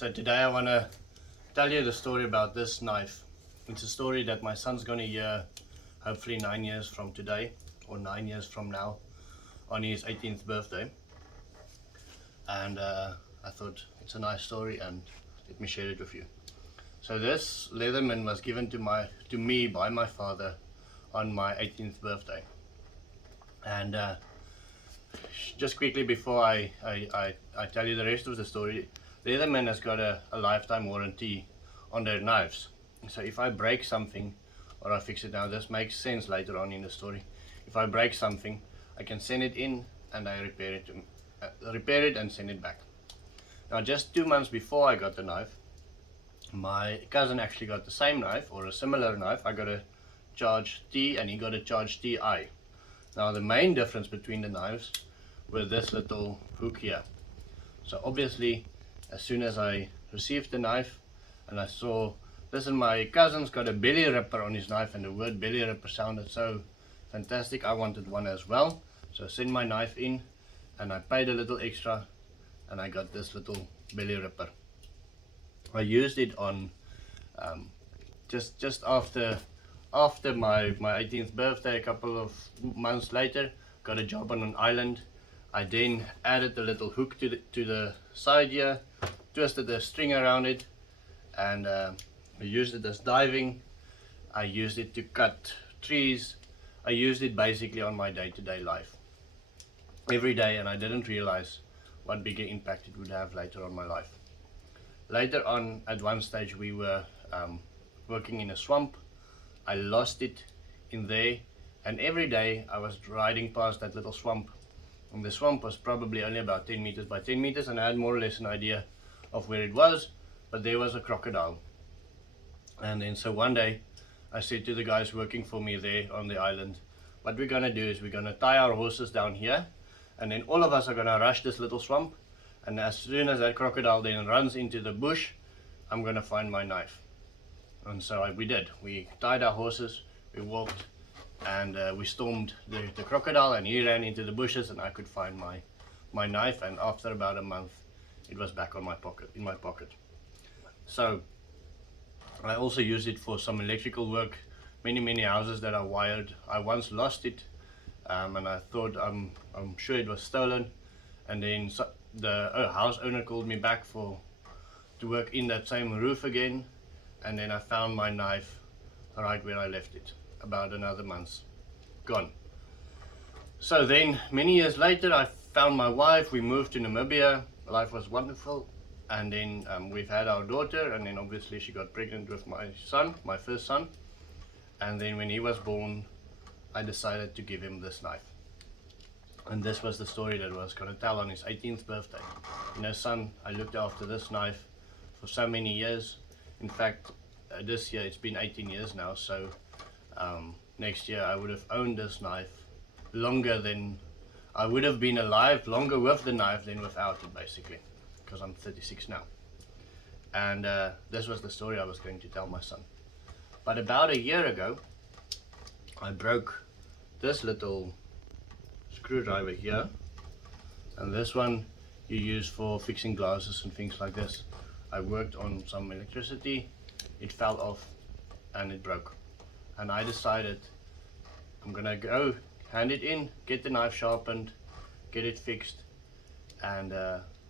So today I want to tell you the story about this knife. It's a story that my son's going to hear hopefully 9 years from today, or 9 years from now, on his 18th birthday. And I thought it's a nice story and let me share it with you. So this Leatherman was given to me by my father on my 18th birthday. And just quickly before I tell you the rest of the story, Leatherman has got a lifetime warranty on their knives. So if I break something or I fix it now, this makes sense later on in the story. If I break something, I can send it in and I repair it and send it back. Now just 2 months before I got the knife, my cousin actually got the same knife or a similar knife. I got a charge T and he got a charge TI. Now the main difference between the knives were this little hook here. So obviously as soon as I received the knife and I saw this, and my cousin's got a belly ripper on his knife, and the word belly ripper sounded so fantastic, I wanted one as well. So I sent my knife in and I paid a little extra and I got this little belly ripper. I used it on just after my 18th birthday, a couple of months later, got a job on an island. I then added the little hook to the side here, twisted the string around it, and I used it as diving. I used it to cut trees. I used it basically on my day-to-day life every day, and I didn't realize what bigger impact it would have later on my life. Later on, at one stage, we were working in a swamp. I lost it in there, and every day I was riding past that little swamp, and the swamp was probably only about 10 meters by 10 meters, and I had more or less an idea of where it was, but there was a crocodile. And then so one day I said to the guys working for me there on the island, what we're gonna do is we're gonna tie our horses down here, and then all of us are gonna rush this little swamp, and as soon as that crocodile then runs into the bush, I'm gonna find my knife. And so we did. We tied our horses, we walked, and we stormed the crocodile, and he ran into the bushes, and I could find my knife, and after about a month it was back in my pocket. So I also used it for some electrical work. Many houses that are wired, I once lost it, and I thought I'm sure it was stolen, and then the house owner called me back to work in that same roof again, and then I found my knife right where I left it, about another month gone. So then many years later I found my wife, we moved to Namibia, life was wonderful, and then we've had our daughter, and then obviously she got pregnant with my son, my first son, and then when he was born I decided to give him this knife. And this was the story that I was going to tell on his 18th birthday. You know, son, I looked after this knife for so many years. In fact, this year it's been 18 years now, so next year I would have owned this knife longer than I would have been alive, longer with the knife than without it, basically, because I'm 36 now. And this was the story I was going to tell my son. But about a year ago I broke this little screwdriver here, and this one you use for fixing glasses and things like this. I worked on some electricity, it fell off and it broke, and I decided I'm gonna go hand it in, get the knife sharpened, get it fixed, and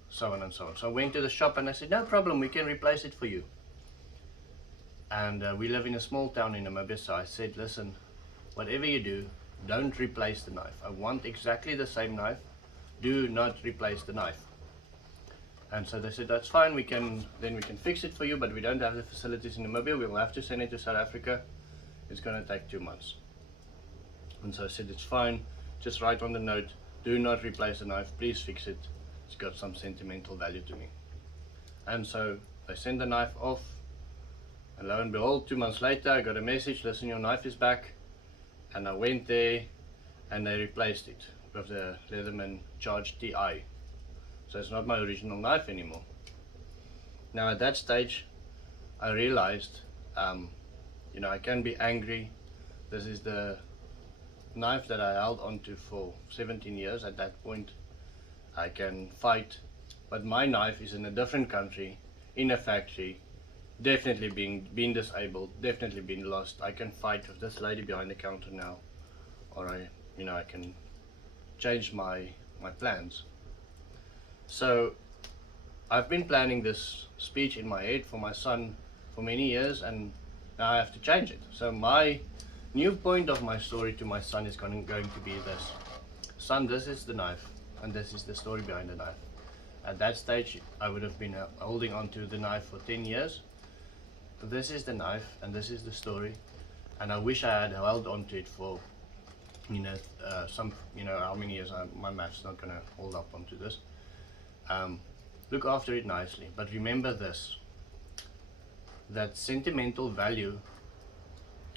so on and so on. So I went to the shop and I said, no problem, we can replace it for you. And we live in a small town in Namibia, so I said, listen, whatever you do, don't replace the knife. I want exactly the same knife. Do not replace the knife. And so they said, that's fine, we can fix it for you, but we don't have the facilities in Namibia. We'll have to send it to South Africa. It's going to take 2 months. And so I said, it's fine, just write on the note, do not replace the knife, please fix it. It's got some sentimental value to me. And so they sent the knife off, and lo and behold, 2 months later I got a message, listen, your knife is back. And I went there and they replaced it with the Leatherman Charge TI. So it's not my original knife anymore. Now at that stage I realized, you know, I can be angry. This is the knife that I held onto for 17 years at that point. I can fight, but my knife is in a different country in a factory, definitely being disabled, definitely being lost. I can fight with this lady behind the counter now, or I can change my plans. So I've been planning this speech in my head for my son for many years, and now I have to change it. So my new point of my story to my son is going to be this: son, this is the knife, and this is the story behind the knife. At that stage, I would have been holding on to the knife for 10 years. This is the knife, and this is the story, and I wish I had held on to it for, how many years. My math's not gonna hold up onto this. Um, Look after it nicely, but remember this: that sentimental value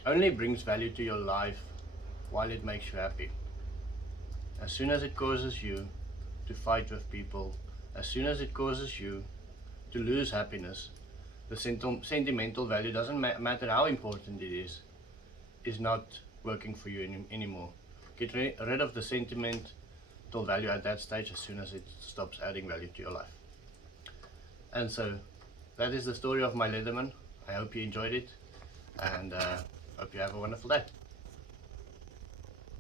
only brings value to your life while it makes you happy. As soon as it causes you to fight with people, as soon as it causes you to lose happiness, the sentimental value doesn't matter how important it is not working for you anymore. Get rid of the sentimental value at that stage as soon as it stops adding value to your life. And so that is the story of my Leatherman. I hope you enjoyed it, and hope you have a wonderful day.